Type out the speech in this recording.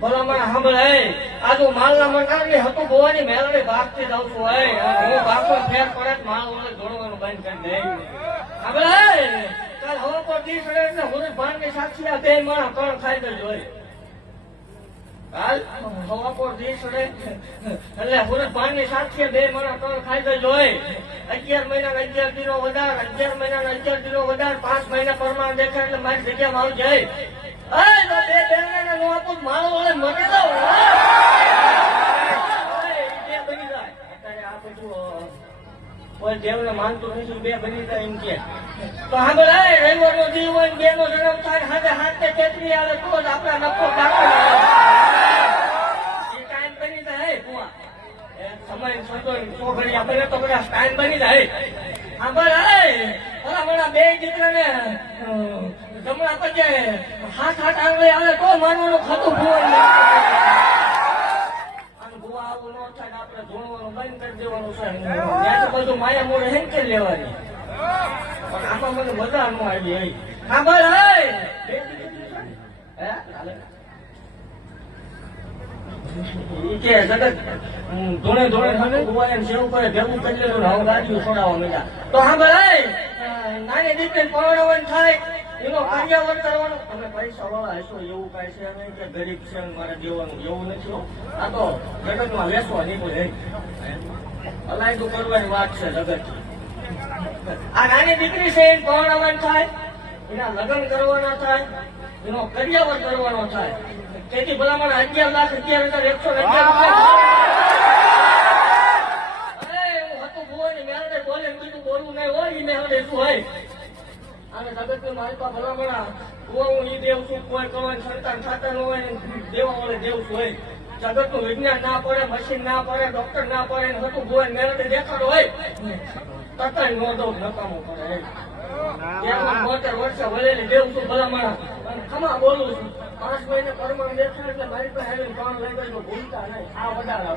ભલામણ સાંભળે આજુ માલના મંડાણી હતું ગોવાની મેળવી ભાગતી જાઉં છું હું ભાગતો ફેર પડે માલ ઓલે જોડવાનું બંધ કરી દે સાંભળે કાલ હવા પર દી પડે એટલે હું ભાન ની સાક્ષી આ બે માણસ કણ ખાઈ ગઈ હોય કાલ હવા પર દી પડે એટલે હું ભાન ની સાક્ષી બે માણસ કણ ખાઈ ગઈ હોય 11 મહિના 11 દિનો વધાર 11 મહિના 11 દિનો વધાર 5 મહિના પરમાણ દેખાય એટલે મારી જગ્યામાં આવી જાય દેવને માનતું નથી બે બની જાય એમ કે તો હા રવિવાર નો જીવ હોય બે નો જન્મ થાય હાથે હાથ તેતરી આવે તો જ આપડા નફો કાઢો ટાઈમ બની જાય સમય સંતો ઘડી આપણે તો બધા ટાઈમ બની જાય હા બરાબર બે દીકરાને જમણા પગે હાથ આંગળે આવે તો માનવાનું ખાતું ભૂવા ભૂવા આવું ન થાય આપણે ધોવાનું બંધ કરી દેવાનું છે ત્યાં તો બધું માયા મોડે હેમ કરી લેવાની પણ આમાં મને મજા ન આવી હા ભાઈ જગત ધોણે ભૂવા એમ સેવ કરે ભેગું કરી લેવું હવે ગાડીઓ છોડાવવા માંડ્યા તો હા ભાઈ નાની દીકરી પરણવાનું થાય એનો કાર્યવર કરવાનો તમે પૈસા વાળા હશો એવું કઈ છે નહીં કે ગરીબ છે મારે દેવાનું એવું નથી આ તો જગતમાં વેસવા નીકળે અલાયદું કરવાની વાત છે જગત આ નાની દીકરી છે એને પરણવાનું થાય એના લગ્ન કરવાના થાય એનો કાર્યવર કરવાનો થાય તેથી ભલામણ 11,11,11,11,11,11,11,11,11,11,11,11,11,11,11,11,11,11,11,11,11,11,11,11,11,11,11,11,11,11,11,11,11,11,11,11,11,11,11,11,11,11,11,11,11,11,11,11,11,11,11,11,11,11,11,11,11,11,11,11,હું ઈ દેવ છું કોઈ કરવાની સંતાન ખાતા ન હોય દેવા વડે દેવ છું હોય જગત નું વિજ્ઞાન ના પડે મશીન ના પડે ડોક્ટર ના પડે હતું ગોવાન મેળવે દેખાડો હોય તતાય નોંધો નકામો પડે 72 વર્ષે વળેલી દેવ છું ભલામણ ખમા બોલું છું 5 મહિને પરમાણ દેખાડ એટલે મારી પાસે આવીને 3 લઈ ગઈ ભૂલતા નહીં આ વધારે